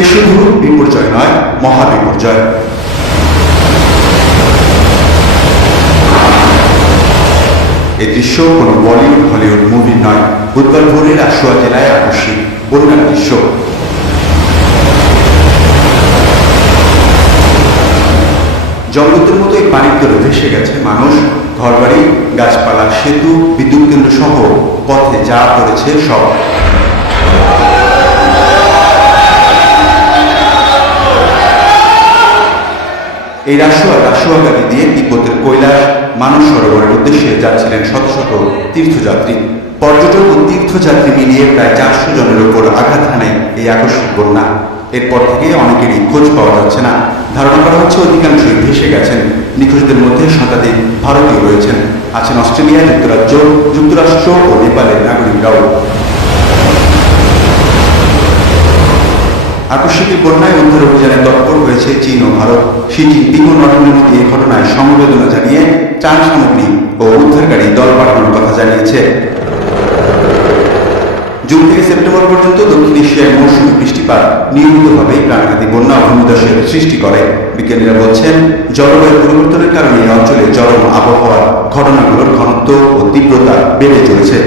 এ শুধু বিপর্যয় নয়, মহাবিপর্যয়। এই দৃশ্য কোনো বলিউড হলিউড মুভি নয়, বুধবার ভোরে রাজশাহী জেলায় আকস্মিক বন্যার দৃশ্য। জলদূতের মতো এই পানির তলে ভেসে গেছে মানুষ, ঘরবাড়ি, গাছপালা, সেতু, বিদ্যুৎ কেন্দ্র সহ পথে যা পড়েছে সব। এই রাজশাহী দিয়ে তিব্বতের কৈলাস মানস সরোবরের উদ্দেশ্যে যাচ্ছিলেন শত শত তীর্থযাত্রী। পর্যটক ও তীর্থযাত্রী মিলিয়ে প্রায় 400 জনের উপর আঘাত হানে এই আকস্মিক বন্যা। এরপর থেকে অনেকেরই খোঁজ পাওয়া যাচ্ছে না। ধারণা করা হচ্ছে অধিকাংশই ভেসে গেছেন। নিখোঁজদের মধ্যে শতাধিক ভারতীয় রয়েছেন, আছেন অস্ট্রেলিয়া, যুক্তরাজ্য, যুক্তরাষ্ট্র ও নেপালের নাগরিকরাও। আকস্মিক বন্যায় উদ্ধার অভিযানে তৎপর হয়েছে চীন ও ভারত। শি জিনপিং ও নরেন্দ্র মোদী এই ঘটনায় সমবেদনা জানিয়ে ত্রাণ সামগ্রী ও উদ্ধারকারী দল পাঠানোর কথা জানিয়েছে। জুন থেকে সেপ্টেম্বর পর্যন্ত দক্ষিণ এশিয়ায় মৌসুমী বৃষ্টিপাত নিয়মিতভাবে প্রাণঘাতী বন্যা ও ভূমিধসের সৃষ্টি করে। বিজ্ঞানীরা বলছেন, জলবায়ু পরিবর্তনের কারণে এই অঞ্চলে চরম আবহাওয়ার ঘটনাগুলোর ঘনত্ব ও তীব্রতা বেড়ে চলেছে।